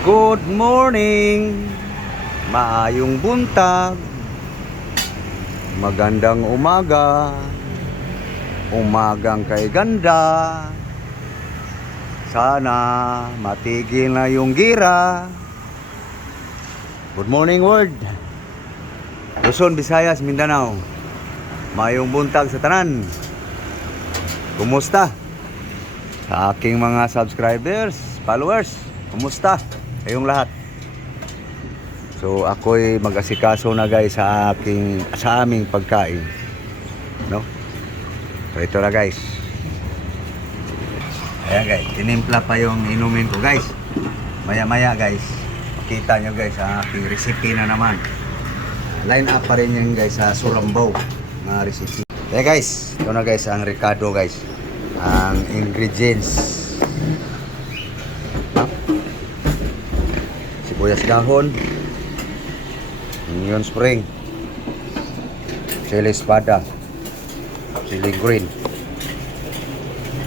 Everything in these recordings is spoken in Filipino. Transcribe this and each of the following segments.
Good morning, maayong buntag, magandang umaga, umagang kay ganda. Sana matigil na yung gira. Good morning world, Luzon, Visayas, Mindanao. Maayong buntag sa tanan. Kumusta? Sa aking mga subscribers, followers, kumusta kayong lahat? So ako'y mag-asikaso na guys sa aming pagkain, no? So ito na guys. Ayan guys, tinimpla pa yung inumin ko guys. Maya guys, makita nyo guys ang aking recipe na naman. Line up pa rin yun guys sa Surambaw na recipe. Ayan guys, ito na guys ang Ricardo guys. Ang ingredients, sibuyas dahon, onion spring, chili espada, chili green,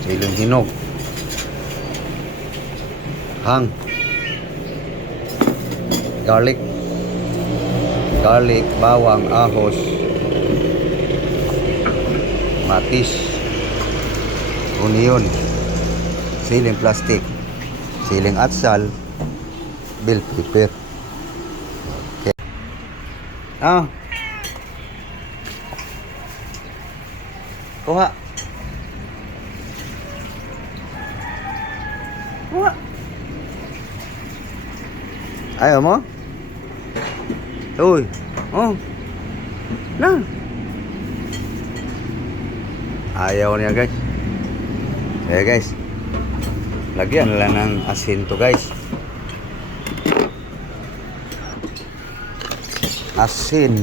chili hinog, hang, garlic, bawang, ahos, matis, onion, siling plastic, siling atsal, bell pepper. Okay. Kuha. Ayaw mo? Uy. Oh. Na. Ayaw niya guys. Guys. Lagyan lang ng asin to guys. Asin.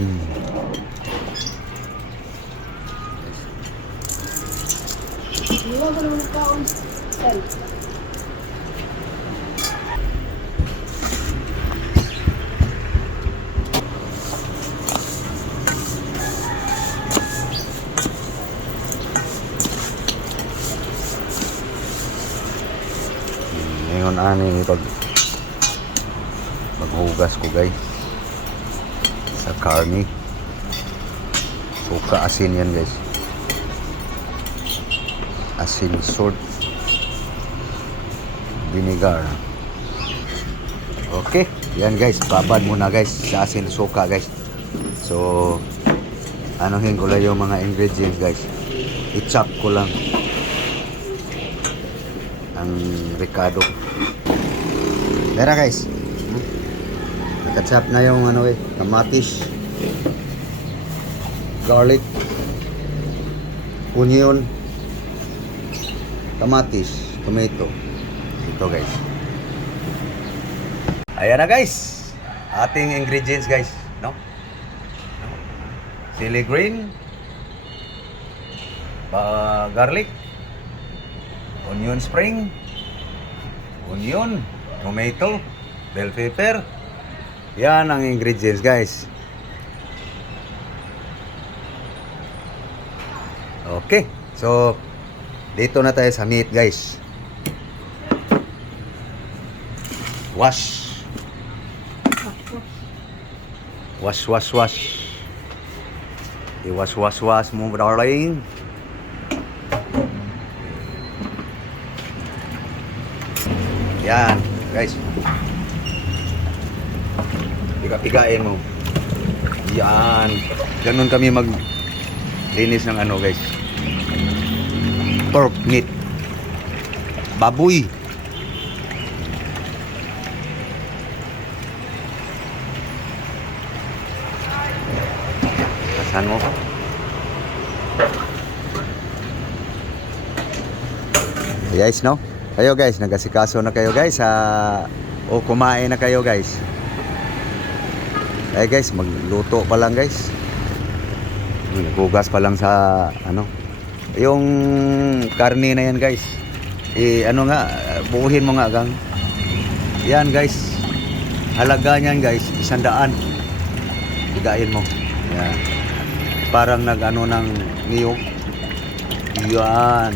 Ngayon ani maghugas ko guys sa karne. Suka asin yan guys. Asin, salt, vinegar. Okay, yan guys, babad muna guys sa asin, suka guys. So anuhin ko lang yung mga ingredients guys. I-chop ko lang ang Ricardo. Tara guys, nakachop na yung kamatis, garlic, onion, kamatis, tomato. Ito guys. Ayan na guys, ating ingredients guys, no? Chili green, garlic, onion spring, onion, tomato, bell pepper. Yan ang ingredients guys. Okay, so dito na tayo sa meat guys. Wash I-wash mo darling. Yan guys, piga-pigain mo. Yan, ganun kami maglinis ng guys, pork meat, baboy. Kasan mo guys, no? Kayo guys, nagasikaso na kayo guys o kumain na kayo guys. Guys, magluto pa lang guys. Naghugas pa lang sa yung karne na yan guys. Buuhin mo nga gang. Yan guys, halaga niyan guys 100. Bigayin mo. Yan. Parang ng niyog. Yan.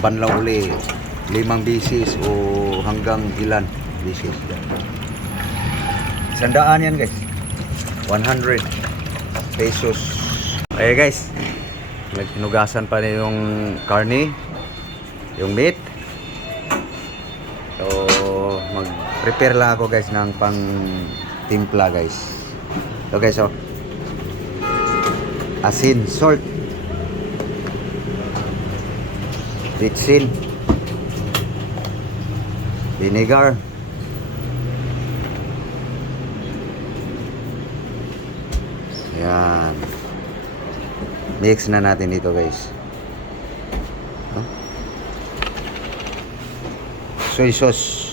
Banlaw uli. 5 bisis o hanggang ilan bisis. 100 yan guys. 100 pesos. Okay guys, hinugasan pa na yung karne, yung meat. So mag-prepare lang ako guys ng pang timpla guys. So guys, so asin, salt, bitsin, vinegar, yan, mix na natin dito guys. Soy sauce,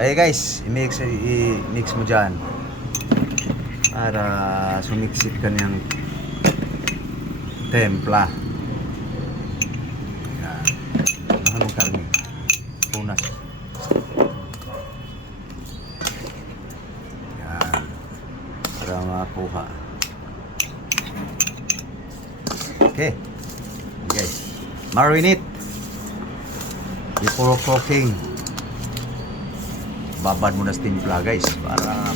ay guys, i-mix mo dyan para sumiksit ka niyang templa. Yan. Mahal mong karne. Punas. Yan. Para makuha. Okay. Guys, marinate before cooking. Babad mo na sa timpla guys para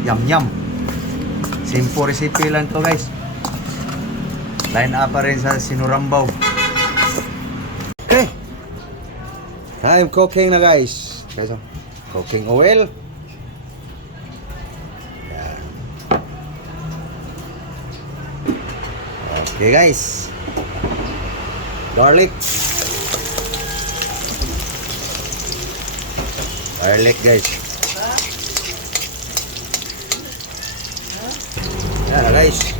yum. Simple recipe lang to guys. Line up pa rin sa sinurambaw. Okay, time cooking na guys. Okay, so cooking oil. Yan. Okay guys, garlic guys. Yan na guys.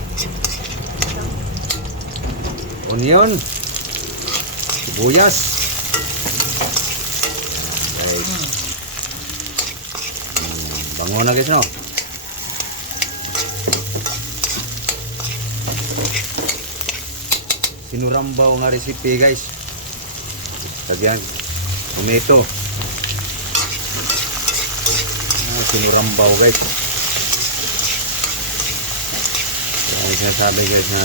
Onion, sibuyas. Guys. Bango na guys no. Sinurambaw nga recipe guys. Lagyan tomato. Sinurambaw guys. Yan sinasabi guys na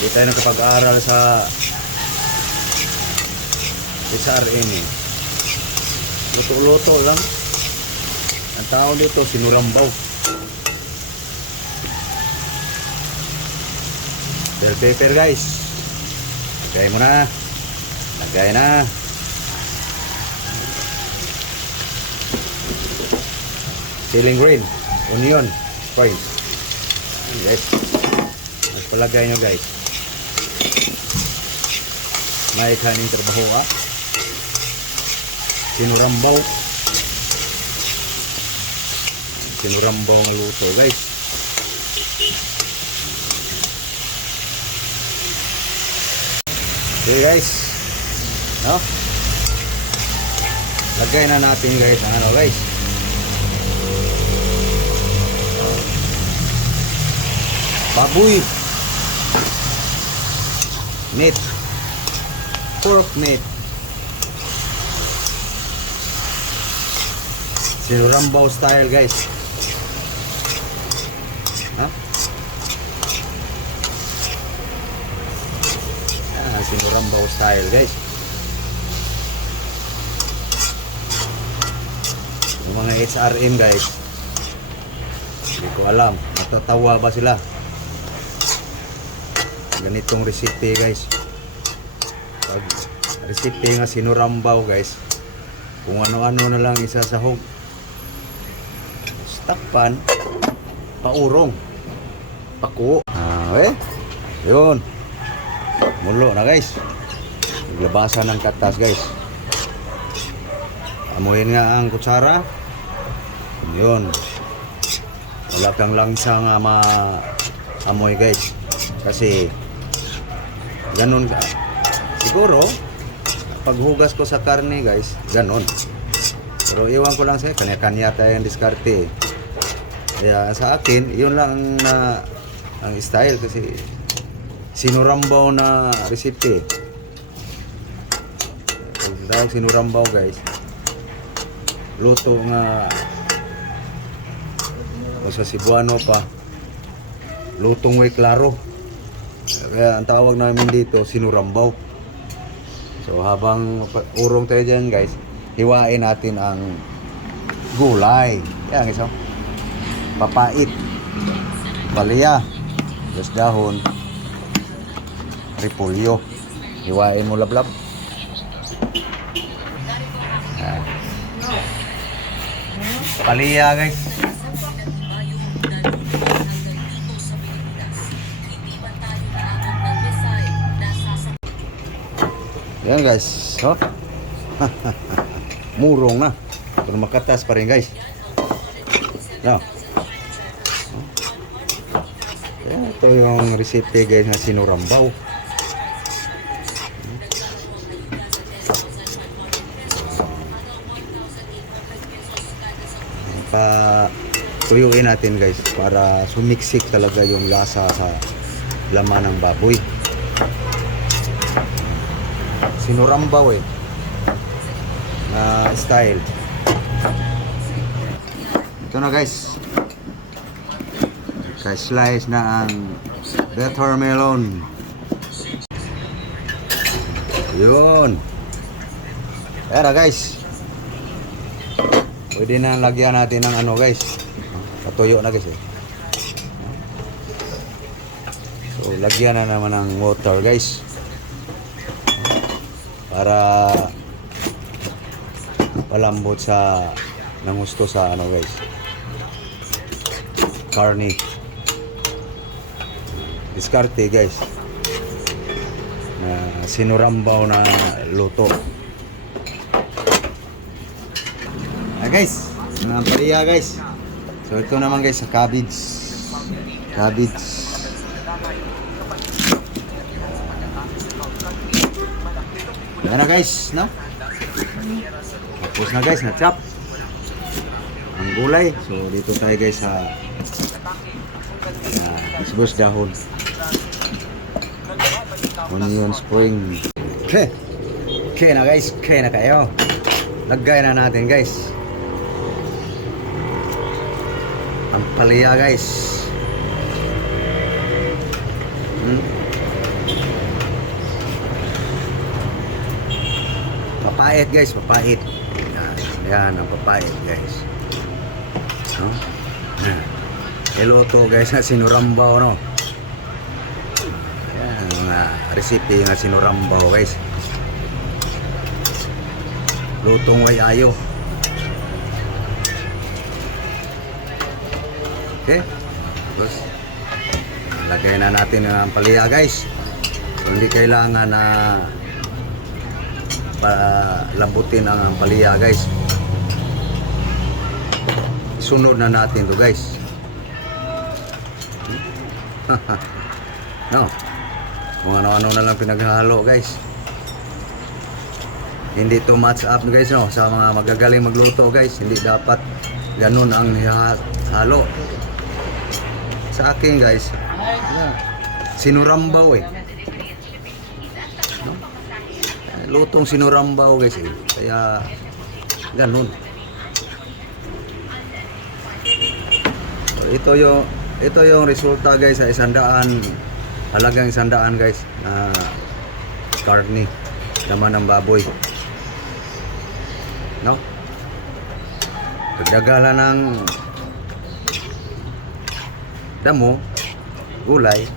hindi tayo nakapag-aaral sa SRM eh. Luto-luto lang. Ang tao dito sinurambaw. Bell pepper guys. Lagay mo na. Lagay na. Ceiling green, onion, spice. Guys, mas palagay nyo guys. May kaning trabaho Sinurambaw. Sinurambaw ng luto guys. Okay guys. No? Lagay na natin guys ang ano guys. Baboy meat, pork meat, sinurambaw style guys. Sinurambaw style guys. Yung mga HRM guys, hindi ko alam matatawa ba sila ganitong recipe guys. Pag recipe nga sinurambaw guys, kung ano-ano na lang isasahog, takpan, paurong, pakuo. Yun, mulo na guys. Naglabasan ng katas guys. Amuhin nga ang kutsara. Yun, wala kang langsa nga ma-amoy guys, kasi ganon ka. Siguro paghugas ko sa karne guys, ganon. Pero iwan ko lang sa kanya-kanya tayong diskarte. Kaya sa akin, yun lang na ang style kasi sinurambaw na recipe. Tawag sinurambaw guys. Luto nga sa Cebuano pa. Lutong way klaro. Kaya ang tawag namin dito sinurambaw. So habang urong tayo dyan guys, hiwain natin ang gulay. Yan guys, oh. Papait, palya, dos dahon, repolyo. Hiwain mo lablab. Yan. Palya guys. Yan guys, oh. Murong na. Pero makatas pa rin guys. No. Ito yung recipe guys na sinurambaw. Tuyuin natin guys para sumiksik talaga yung lasa sa laman ng baboy. Sinurambaw na style. Ito na guys. Slice na ang watermelon. Yun. Ayan na guys. Pwede na lagyan natin ng ano guys. Patuyo na guys So lagyan na naman ng water guys. Para palambot sa ng gusto sa ano guys, karne. Diskarte guys na sinurambaw na luto. Guys, mga pariya guys. So ito naman guys sa cabbage. Yan na guys, no? Tapos na guys, na-chop ang gulay. So dito tayo guys sa sibuyas dahon, onion spring. Okay na guys, okay na kayo. Lagay na natin guys ang palya guys. Papait guys, papait. Yan ang papait guys. No? Iluto guys na sinurambaw, no? Yan mga recipe na sinurambaw guys. Lutong way ayo. Okay? Tapos lagay na natin ang palya guys. So, hindi kailangan na lambutin ang palya guys. Sunod na natin to guys. No. Kung ano-ano na lang pinaghalo guys. Hindi to match up guys, no, sa mga magagaling magluto guys. Hindi dapat ganun ang halo. Sa akin guys, sinurambaw no? Lutong sinurambaw guys kaya ganun. So, ito yung resulta guys sa 100, halagang 100 guys na karne, laman ng baboy, no? Pagdagala ng damo, gulay,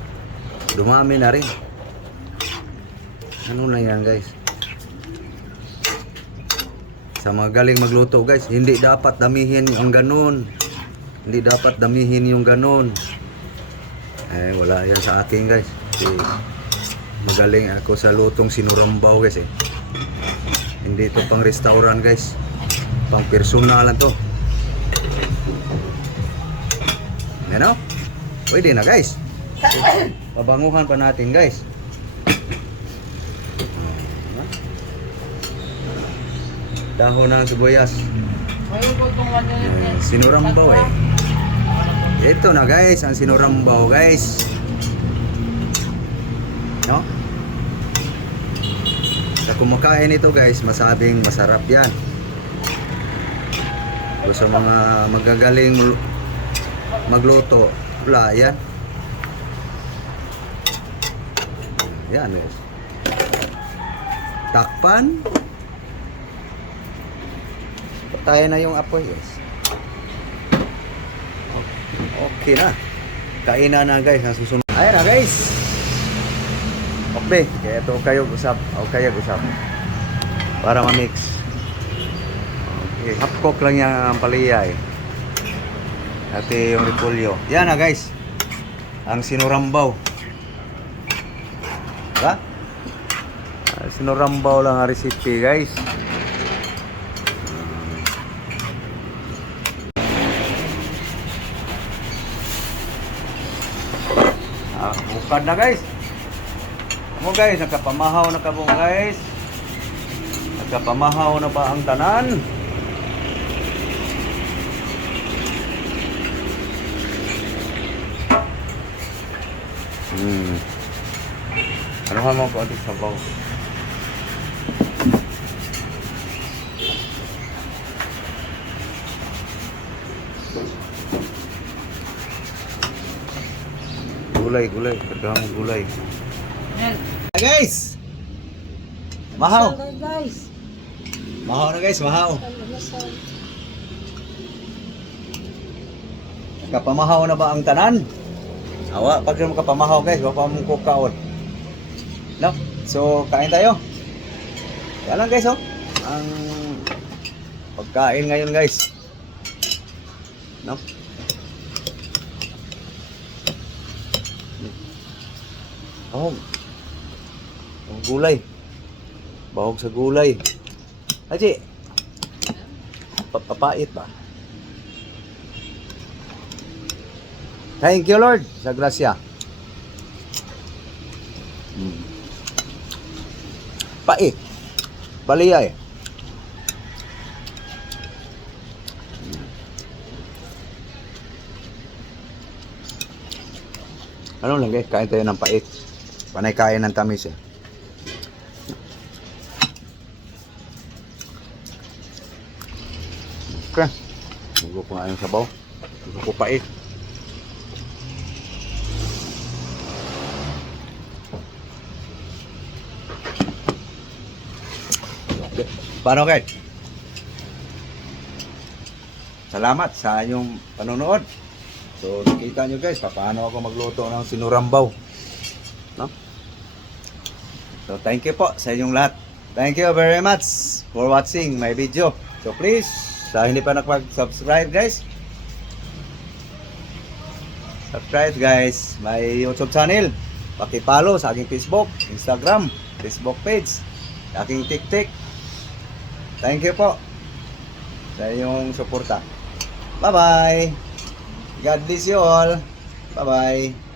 dumami na rin. Ano na yan guys? Sa mga galing magluto guys, hindi dapat damihin yung ganun. Hindi dapat damihin yung ganun. Wala yan sa akin guys. Kasi magaling ako sa lutong sinurambaw guys Hindi ito pang restaurant guys. Pang personal lang to. Ano? Pwede na guys. Babanguhan pa natin guys. Dahon ng sibuyas. Sinurambaw Ito na guys, ang sinurambaw guys. No? Sa Sa kumakain ito guys, masabing masarap yan. So, sa mga magagaling magluto, wala yan. Yan guys. Takpan. Patayin na yung apoy guys. Okay na. Kainan na guys, ang susunod. Ayan na guys. Okay, kaya ito kayo usap. O kayo usap. Para ma-mix. Okay, half cook lang yung palaya eh. Ate yung repolyo. Yan na guys. Ang sinurambaw. Diba? Sinurambaw lang ang recipe guys. Bukad na guys. Mo guys, nakapamahaw na kabong guys. Nakapamahaw na ba ang tanan? Ano mo ko ating sabaw? Gulay, kadang gulay. Yan. Guys. Mahaw. Guys. Mahaw na guys, mahaw. Nakapamahaw na ba ang tanan? Awa, pag makapamahaw guys, wala pa mong kukaon. No? So, kain tayo. Yan lang guys, oh. Ang pagkain ngayon guys. No? Oh. Ang gulay. Bahog sa gulay. Haji. Papait ba? Thank you Lord sa grasya. Pait. Baliyay. Ano lang guys, kain tayo ng pait. Panay kain ng tamis eh. Okay. Gusto ko nga yung sabaw. Gusto ko pait. Okay. Paano guys? Salamat sa inyong panonood. So nakita nyo guys, paano ako magluto ng sinurambaw. No? So thank you po sa inyong lahat. Thank you very much for watching my video. So please, sa hindi pa nakapag-subscribe guys, subscribe guys my YouTube channel. Paki-follow sa aking Facebook, Instagram, Facebook page, aking TikTok. Thank you po sa inyong suporta. Bye bye. God bless you all. Bye bye.